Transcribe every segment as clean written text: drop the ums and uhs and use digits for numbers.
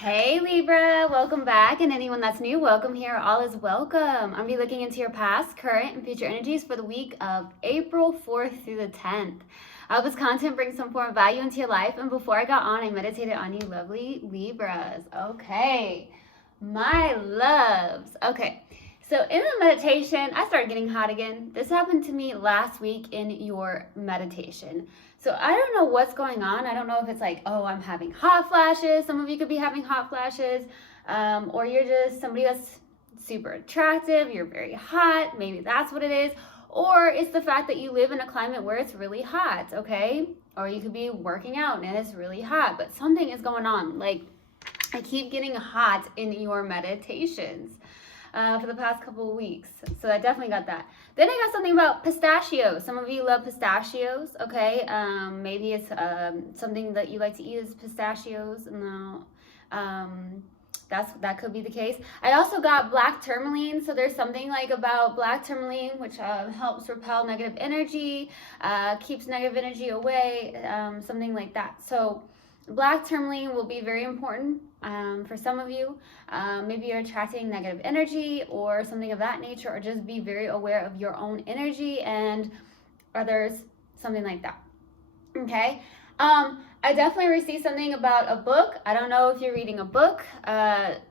Hey Libra, welcome back, and anyone that's new, welcome here. All is welcome. I'm going to be looking into your past, current, and future energies for the week of April 4th through the 10th. I hope this content brings some form of value into your life, and before I got on, I meditated on you lovely Libras. Okay, my loves. Okay, so in the meditation, I started getting hot again. This happened to me last week in your meditation. So I don't know what's going on. I don't know if it's like, oh, I'm having hot flashes. Some of you could be having hot flashes. Or you're just somebody that's super attractive. You're very hot. Maybe that's what it is. Or it's the fact that you live in a climate where it's really hot, okay? Or you could be working out and it's really hot. But something is going on. Like, I keep getting hot in your meditations. For the past couple of weeks. So I definitely got that. Then I got something about pistachios. Some of you love pistachios, okay? Maybe it's something that you like to eat is pistachios. No, that could be the case. I also got black tourmaline. So there's something like about black tourmaline, which helps repel negative energy, keeps negative energy away, something like that. So black tourmaline will be very important for some of you. Maybe you're attracting negative energy or something of that nature, or just be very aware of your own energy and others, something like that. Okay. I definitely received something about a book. I don't know if you're reading a book.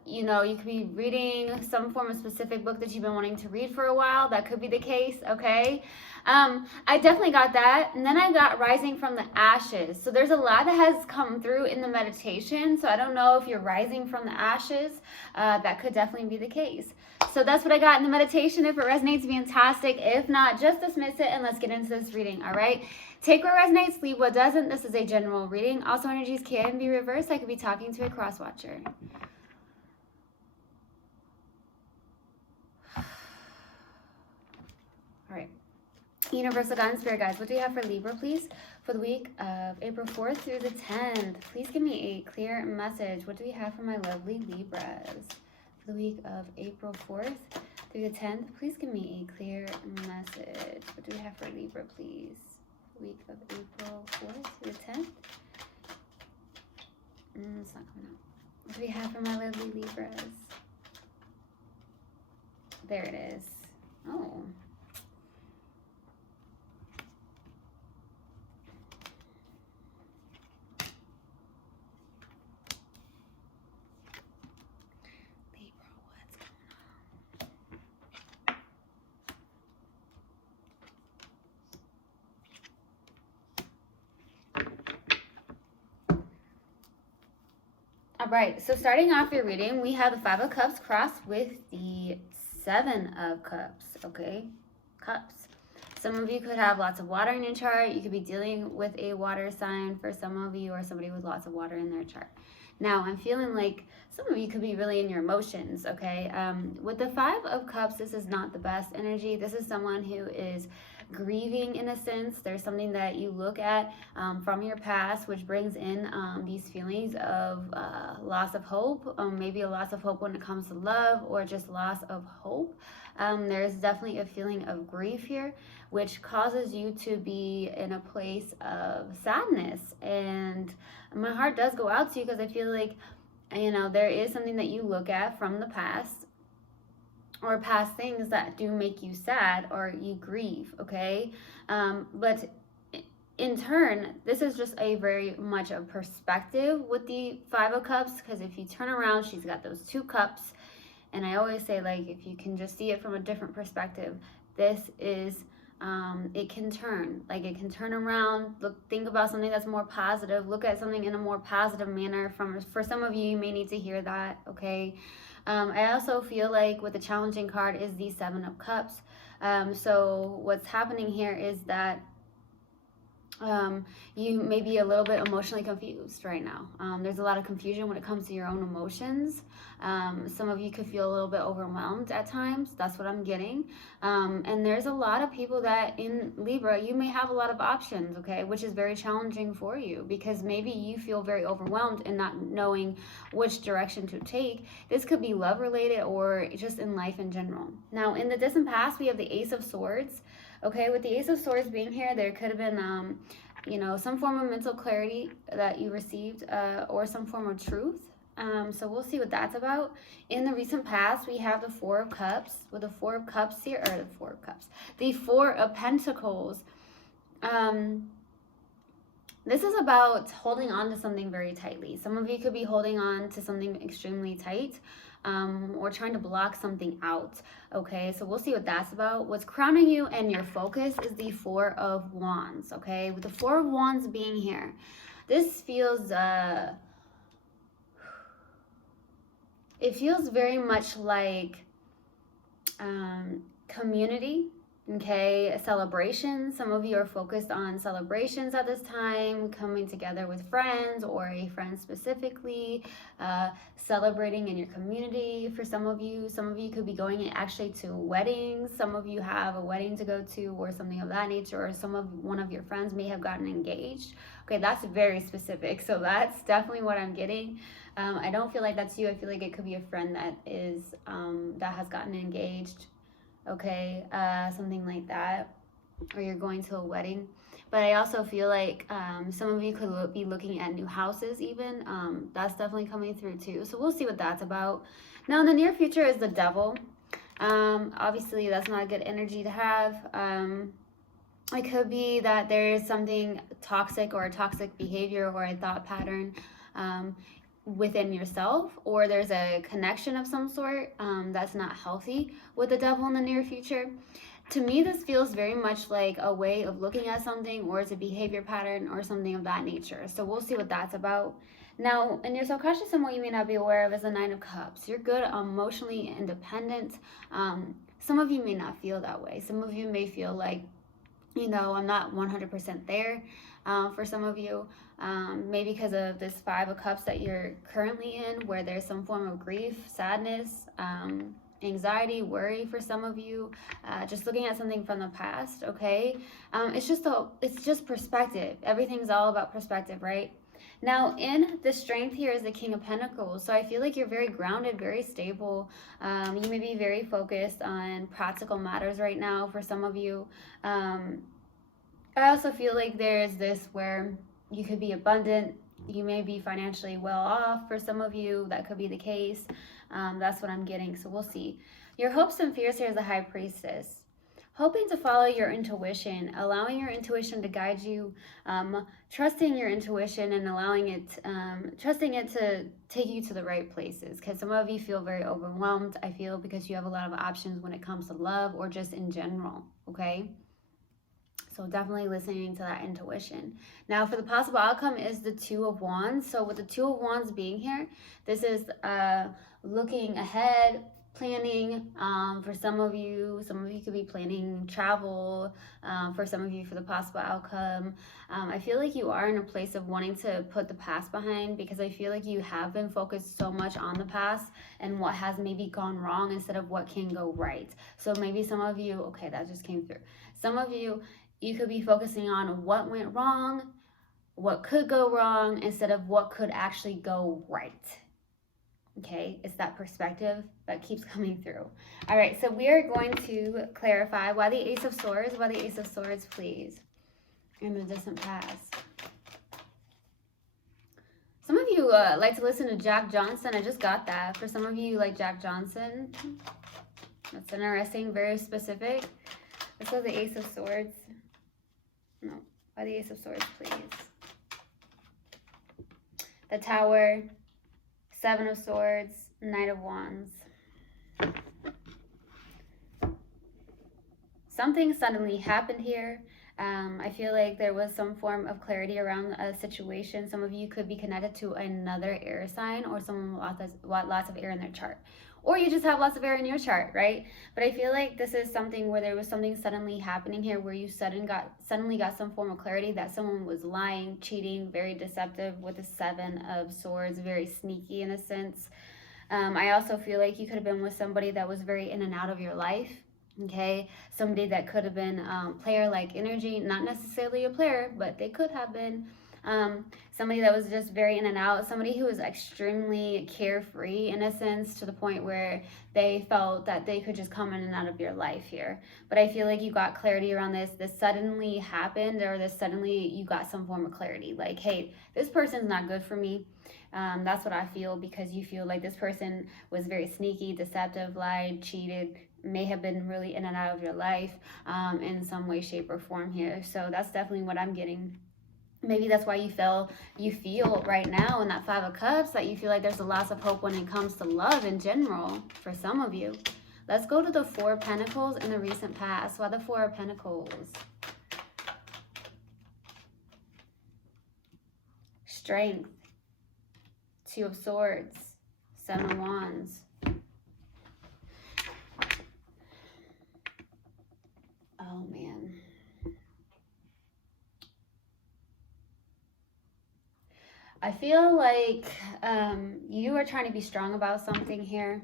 You know, you could be reading some form of specific book that you've been wanting to read for a while. That could be the case, okay? I definitely got that. And then I got rising from the ashes. So there's a lot that has come through in the meditation. So I don't know if you're rising from the ashes. That could definitely be the case. So that's what I got in the meditation. If it resonates, fantastic. If not, just dismiss it and let's get into this reading, all right? Take what resonates, leave what doesn't. This is a general reading. Also, energies can be reversed. I could be talking to a cross watcher. All right. Universal Guidance, Spirit Guides, what do you have for Libra, please? For the week of April 4th through the 10th. Please give me a clear message. What do we have for my lovely Libras? For the week of April 4th through the 10th. Please give me a clear message. What do we have for Libra, please? Week of April 4th through the 10th. It's not coming out. What do we have for my lovely Libras? There it is. Oh. All right, so starting off your reading, we have the 5 of Cups crossed with the 7 of Cups, okay? Cups. Some of you could have lots of water in your chart. You could be dealing with a water sign for some of you, or somebody with lots of water in their chart. Now, I'm feeling like some of you could be really in your emotions, okay? With the 5 of Cups, this is not the best energy. This is someone who is grieving in a sense. There's something that you look at from your past, which brings in these feelings of loss of hope, maybe a loss of hope when it comes to love, or just loss of hope. There's definitely a feeling of grief here, which causes you to be in a place of sadness. And my heart does go out to you, because I feel like, you know, there is something that you look at from the past, or past things that do make you sad or you grieve, okay? But in turn, this is just a very much a perspective with the 5 of Cups, because if you turn around, she's got those 2 cups. And I always say, like, if you can just see it from a different perspective, this is, it can turn. Like, it can turn around. Think about something that's more positive. Look at something in a more positive manner. For some of you, you may need to hear that, okay? I also feel like with the challenging card is the 7 of Cups. So what's happening here is that you may be a little bit emotionally confused right now. There's a lot of confusion when it comes to your own emotions. Some of you could feel a little bit overwhelmed at times. That's what I'm getting. And there's a lot of people that in Libra, you may have a lot of options, okay, which is very challenging for you, because maybe you feel very overwhelmed and not knowing which direction to take. This could be love related or just in life in general. Now, in the distant past, we have the Ace of Swords. Okay, with the Ace of Swords being here, there could have been, you know, some form of mental clarity that you received, or some form of truth. So we'll see what that's about. In the recent past, we have the Four of Cups. With the Four of Cups here, or the Four of Cups, the Four of Pentacles. This is about holding on to something very tightly. Some of you could be holding on to something extremely tight, or trying to block something out. Okay, so we'll see what that's about. What's crowning you and your focus is the Four of Wands. Okay, with the Four of Wands being here, this feels it feels very much like community. Okay, a celebration. Some of you are focused on celebrations at this time, coming together with friends or a friend specifically, celebrating in your community. For some of you could be going actually to weddings. Some of you have a wedding to go to or something of that nature, or one of your friends may have gotten engaged. Okay, that's very specific. So that's definitely what I'm getting. I don't feel like that's you. I feel like it could be a friend that is that has gotten engaged. Okay, something like that, or you're going to a wedding. But I also feel like some of you could be looking at new houses even. That's definitely coming through too. So we'll see what that's about. Now in the near future is the Devil. Obviously that's not a good energy to have. It could be that there's something toxic or a toxic behavior or a thought pattern within yourself, or there's a connection of some sort that's not healthy with the Devil in the near future. To me, this feels very much like a way of looking at something, or it's a behavior pattern or something of that nature. So we'll see what that's about. Now, in your subconscious, and what you may not be aware of is the Nine of Cups. You're good, emotionally independent. Some of you may not feel that way. Some of you may feel like, you know, I'm not 100% there. For some of you, maybe because of this Five of Cups that you're currently in, where there's some form of grief, sadness, anxiety, worry for some of you, just looking at something from the past. Okay, it's just perspective. Everything's all about perspective, right? Now, in the Strength here is the King of Pentacles. So I feel like you're very grounded, very stable. You may be very focused on practical matters right now for some of you. I also feel like there's this where you could be abundant. You may be financially well off for some of you. That could be the case. That's what I'm getting. So we'll see. Your hopes and fears here is the High Priestess. Hoping to follow your intuition, allowing your intuition to guide you, trusting your intuition and allowing it, trusting it to take you to the right places. Because some of you feel very overwhelmed, I feel, because you have a lot of options when it comes to love or just in general, okay? So definitely listening to that intuition. Now for the possible outcome is the Two of Wands. So with the Two of Wands being here, this is looking ahead, planning. For some of you could be planning travel. For some of you for the possible outcome. I feel like you are in a place of wanting to put the past behind, because I feel like you have been focused so much on the past and what has maybe gone wrong instead of what can go right. So maybe some of you, okay, that just came through. Some of you, you could be focusing on what went wrong, what could go wrong, instead of what could actually go right. Okay, it's that perspective that keeps coming through. All right, so we are going to clarify why the Ace of Swords. Why the Ace of Swords, please, in the distant past. Some of you like to listen to Jack Johnson. I just got that. For some of you, like Jack Johnson. That's interesting, very specific. This was the Ace of Swords. No, why the Ace of Swords, please? The Tower, Seven of Swords, Knight of Wands. Something suddenly happened here. I feel like there was some form of clarity around a situation. Some of you could be connected to another air sign, or someone with lots of air in their chart. Or you just have lots of air in your chart, right? But I feel like this is something where there was something suddenly happening here, where you suddenly got some form of clarity that someone was lying, cheating, very deceptive with the Seven of Swords, very sneaky in a sense. I also feel like you could have been with somebody that was very in and out of your life. Okay, somebody that could have been player-like energy, not necessarily a player, but they could have been. Somebody that was just very in and out, somebody who was extremely carefree in a sense, to the point where they felt that they could just come in and out of your life here. But I feel like you got clarity around this. This suddenly happened, or this suddenly you got some form of clarity. Like, hey, this person's not good for me. That's what I feel, because you feel like this person was very sneaky, deceptive, lied, cheated, may have been really in and out of your life in some way, shape, or form here. So that's definitely what I'm getting. Maybe that's why you feel right now in that Five of Cups that you feel like there's a loss of hope when it comes to love in general for some of you. Let's go to the Four of Pentacles in the recent past. Why the Four of Pentacles? Strength. Two of Swords. Seven of Wands. Oh, man. I feel like you are trying to be strong about something here.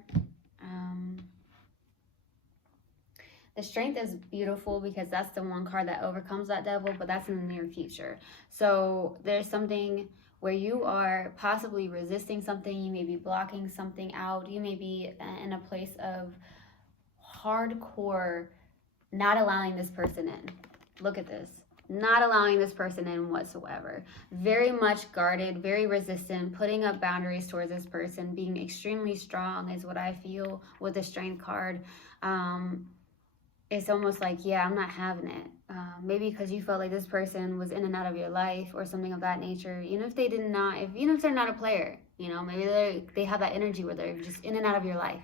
The Strength is beautiful because that's the one card that overcomes that devil, but that's in the near future. So there's something where you are possibly resisting something. You may be blocking something out. You may be in a place of hardcore not allowing this person in. Look at this. Not allowing this person in whatsoever. Very much guarded, very resistant, putting up boundaries towards this person, being extremely strong is what I feel with the Strength card. It's almost like, yeah, I'm not having it. Maybe because you felt like this person was in and out of your life or something of that nature. Even if they did not, even if they're not a player, you know, maybe they have that energy where they're just in and out of your life.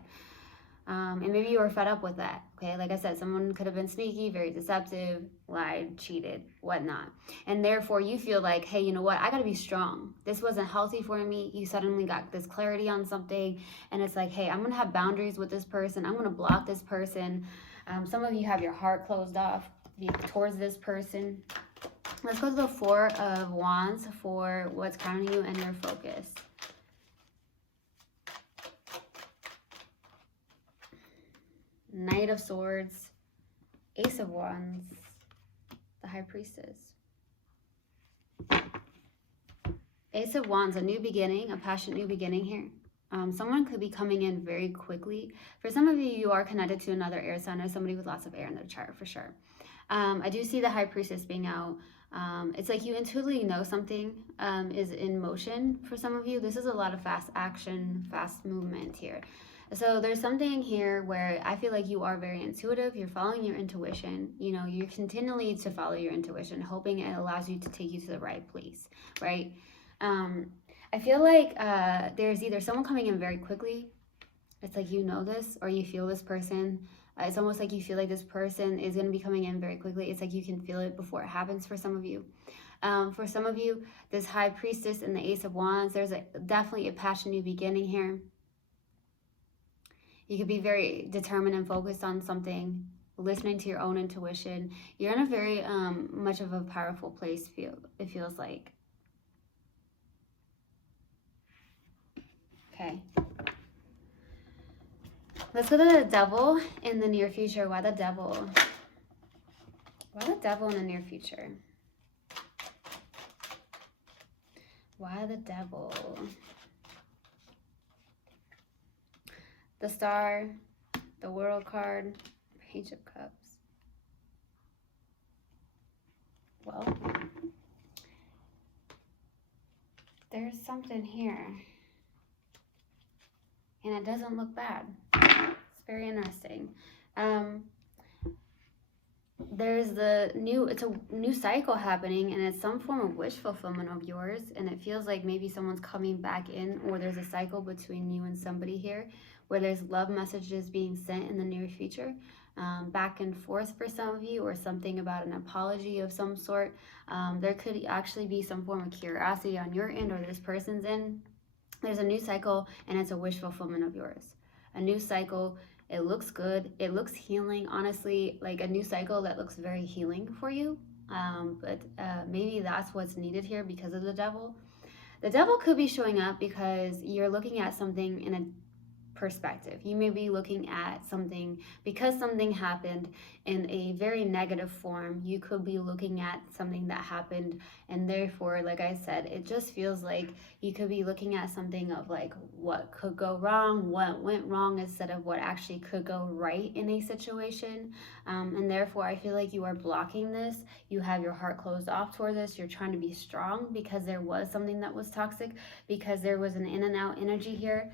And maybe you were fed up with that, okay? Like I said, someone could have been sneaky, very deceptive, lied, cheated, whatnot. And therefore, you feel like, hey, you know what? I got to be strong. This wasn't healthy for me. You suddenly got this clarity on something. And it's like, hey, I'm going to have boundaries with this person. I'm going to block this person. Some of you have your heart closed off towards this person. Let's go to the Four of Wands for what's grounding you and your focus. Knight of Swords, Ace of Wands, the High Priestess. Ace of Wands, a new beginning, a passionate new beginning here. Someone could be coming in very quickly. For some of you, you are connected to another air sign or somebody with lots of air in their chart for sure. I do see the High Priestess being out. It's like you intuitively know something is in motion for some of you. This is a lot of fast action, fast movement here. So there's something here where I feel like you are very intuitive. You're following your intuition. You know, you're continually to follow your intuition, hoping it allows you to take you to the right place, right? I feel like there's either someone coming in very quickly. It's like you know this, or you feel this person. It's almost like you feel like this person is going to be coming in very quickly. It's like you can feel it before it happens for some of you. For some of you, this High Priestess and the Ace of Wands, there's definitely a passionate new beginning here. You could be very determined and focused on something, listening to your own intuition. You're in a very much of a powerful place, it feels like. Okay. Let's go to the Devil in the near future. Why the Devil? Why the Devil in the near future? Why the Devil? The Star, the World card, Page of Cups. Well, there's something here. And it doesn't look bad. It's very interesting. There's it's a new cycle happening, and it's some form of wish fulfillment of yours, and it feels like maybe someone's coming back in, or there's a cycle between you and somebody here where there's love messages being sent in the near future, back and forth for some of you, or something about an apology of some sort. There could actually be some form of curiosity on your end or this person's end. There's a new cycle, and it's a wish fulfillment of yours. A new cycle. It looks good. It looks healing, honestly, like a new cycle that looks very healing for you. But maybe that's what's needed here because of the Devil. The Devil could be showing up because you're looking at something in a perspective. You may be looking at something, because something happened in a very negative form, you could be looking at something that happened, and therefore, like I said, it just feels like you could be looking at something of like what could go wrong, what went wrong, instead of what actually could go right in a situation. And therefore, I feel like you are blocking this. You have your heart closed off toward this. You're trying to be strong because there was something that was toxic, because there was an in and out energy here.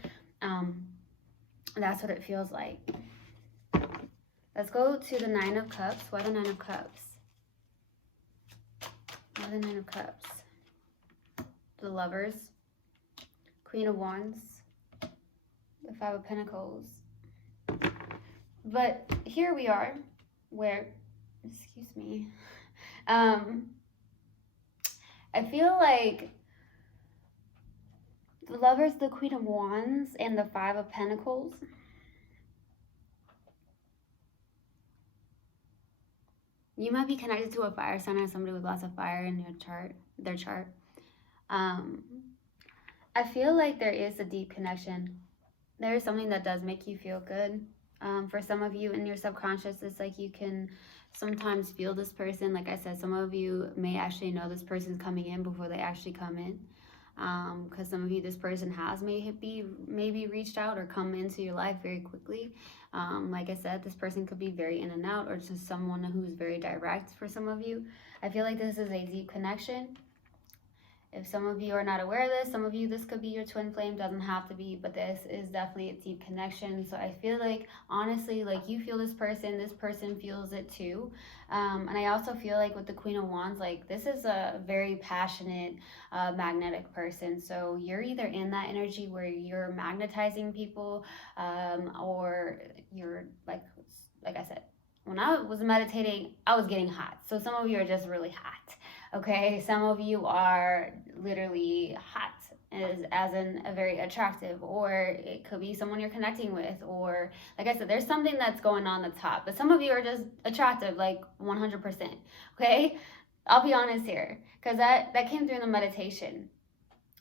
That's what it feels like. Let's go to the Nine of Cups. Why the Nine of Cups? Why the Nine of Cups? The Lovers, Queen of Wands, the Five of Pentacles. But here we are, where, excuse me, I feel like the Lovers, the Queen of Wands, and the Five of Pentacles. You might be connected to a fire sign or somebody with lots of fire in your chart, their chart. I feel like there is a deep connection. There is something that does make you feel good. For some of you in your subconscious, it's like you can sometimes feel this person. Like I said, some of you may actually know this person's coming in before they actually come in. Because some of you, this person has maybe reached out or come into your life very quickly. Like I said, this person could be very in and out, or just someone who's very direct for some of you. I feel like this is a deep connection. If some of you are not aware of this, some of you, this could be your twin flame, doesn't have to be, but this is definitely a deep connection. So I feel like, honestly, like you feel this person feels it too. And I also feel like with the Queen of Wands, like this is a very passionate, magnetic person. So you're either in that energy where you're magnetizing people, or you're like I said, when I was meditating, I was getting hot. So some of you are just really hot. Okay, some of you are literally hot, as in a very attractive, or it could be someone you're connecting with, or like I said, there's something that's going on the top, but some of you are just attractive, like 100%. Okay, I'll be honest here, because that came through in the meditation.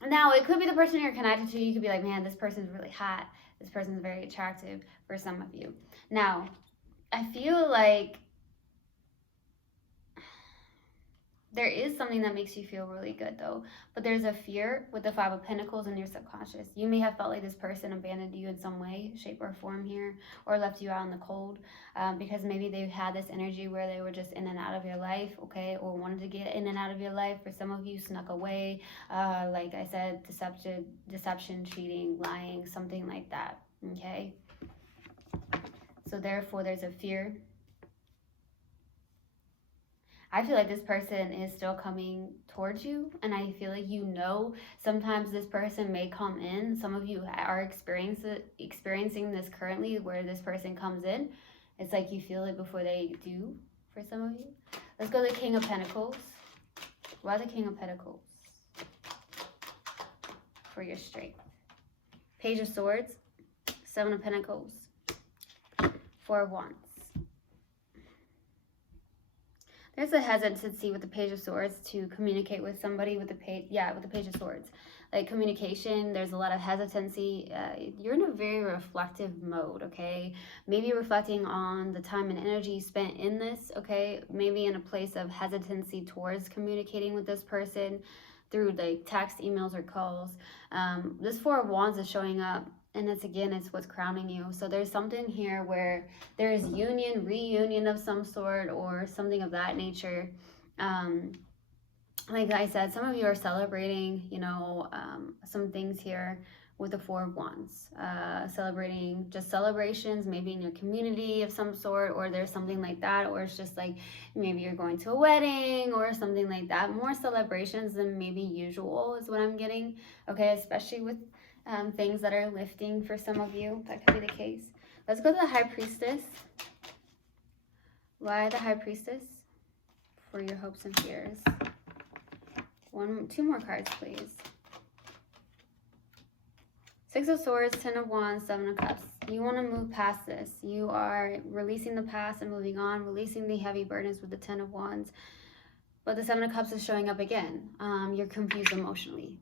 Now, it could be the person you're connected to. You could be like, man, this person's really hot. This person's very attractive for some of you. Now, I feel like there is something that makes you feel really good though, but there's a fear with the Five of Pentacles in your subconscious. You may have felt like this person abandoned you in some way, shape, or form here, or left you out in the cold, because maybe they've had this energy where they were just in and out of your life, okay, or wanted to get in and out of your life. For some of you, snuck away, like I said, deception, cheating, lying, something like that, okay? So therefore, there's a fear. I feel like this person is still coming towards you, and I feel like sometimes this person may come in. Some of you are experiencing this currently, where this person comes in. It's like you feel it before they do for some of you. Let's go to the King of Pentacles. Why the King of Pentacles? For your strength. Page of Swords, Seven of Pentacles, Four of Wands. There's a hesitancy with the Page of Swords to communicate with somebody with the Page of Swords. Like communication, there's a lot of hesitancy. You're in a very reflective mode, okay? Maybe reflecting on the time and energy spent in this, okay? Maybe in a place of hesitancy towards communicating with this person through like text, emails, or calls. This Four of Wands is showing up, and it's what's crowning you. So there's something here where there's reunion of some sort, or something of that nature. Like I said, some of you are celebrating, some things here with the Four of Wands. Celebrating, just celebrations, maybe in your community of some sort, or there's something like that, or it's just like maybe you're going to a wedding or something like that. More celebrations than maybe usual is what I'm getting, okay, especially with things that are lifting for some of you. That could be the case. Let's go to the High Priestess. Why the High Priestess? For your hopes and fears. Two more cards, please. Six of Swords, Ten of Wands, Seven of Cups. You want to move past this. You are releasing the past and moving on, releasing the heavy burdens with the Ten of Wands. But the Seven of Cups is showing up again. You're confused emotionally.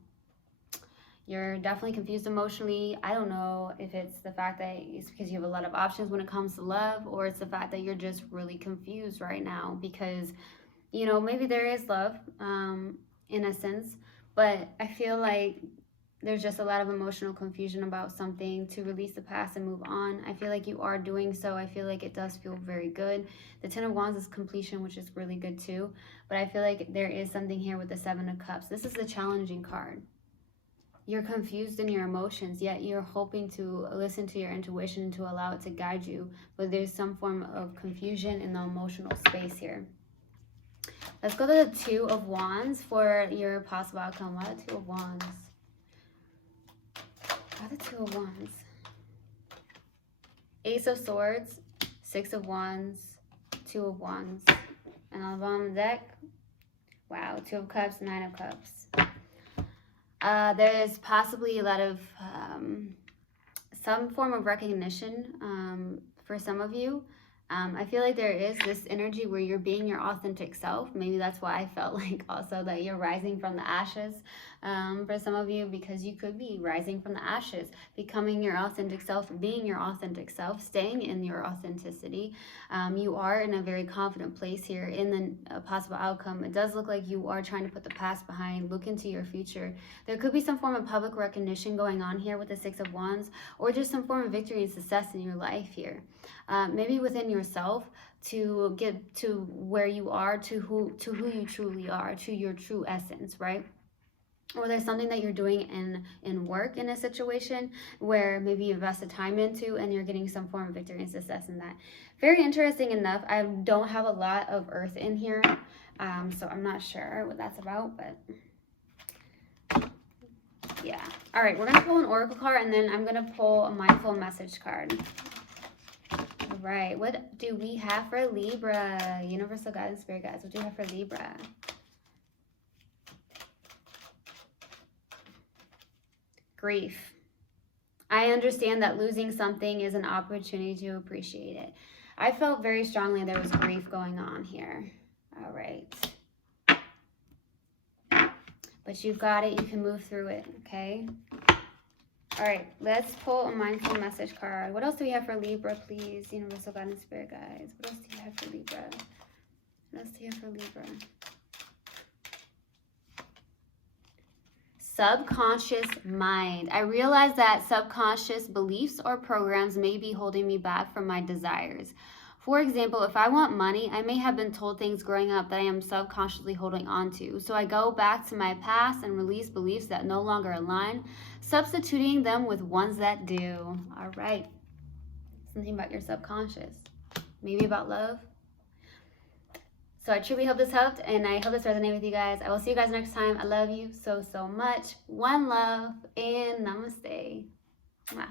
You're definitely confused emotionally. I don't know if it's the fact that it's because you have a lot of options when it comes to love, or it's the fact that you're just really confused right now because, you know, maybe there is love in a sense, but I feel like there's just a lot of emotional confusion about something to release the past and move on. I feel like you are doing so. I feel like it does feel very good. The Ten of Wands is completion, which is really good too. But I feel like there is something here with the Seven of Cups. This is the challenging card. You're confused in your emotions, yet you're hoping to listen to your intuition to allow it to guide you. But there's some form of confusion in the emotional space here. Let's go to the Two of Wands for your possible outcome. Why the Two of Wands? Why the Two of Wands? Ace of Swords, Six of Wands, Two of Wands. And on the bottom of the deck, wow, Two of Cups, Nine of Cups. There is possibly a lot of some form of recognition for some of you. I feel like there is this energy where you're being your authentic self. Maybe that's why I felt like also that you're rising from the ashes for some of you, because you could be rising from the ashes, becoming your authentic self, being your authentic self, staying in your authenticity. You are in a very confident place here in the possible outcome. It does look like you are trying to put the past behind, look into your future. There could be some form of public recognition going on here with the Six of Wands, or just some form of victory and success in your life here. Maybe within yourself, to get to where you are, to who you truly are, to your true essence, right? Or there's something that you're doing in work in a situation where maybe you invested time into and you're getting some form of victory and success in that. Very interesting enough. I don't have a lot of earth in here, so I'm not sure what that's about, but yeah. All right, we're going to pull an oracle card, and then I'm going to pull a mindful message card. All right, what do we have for Libra? Universal guidance, spirit guides, what do you have for Libra? Grief. I understand that losing something is an opportunity to appreciate it. I felt very strongly there was grief going on here. All right. But you've got it. You can move through it, okay? All right, let's pull a mindful message card. What else do we have for Libra, please? Universal guidance, spirit guides. What else do you have for Libra? What else do you have for Libra? Subconscious mind. I realize that subconscious beliefs or programs may be holding me back from my desires. For example, if I want money, I may have been told things growing up that I am subconsciously holding on to. So I go back to my past and release beliefs that no longer align, substituting them with ones that do. All right. Something about your subconscious. Maybe about love. So I truly hope this helped, and I hope this resonated with you guys. I will see you guys next time. I love you so, so much. One love, and namaste. Mwah.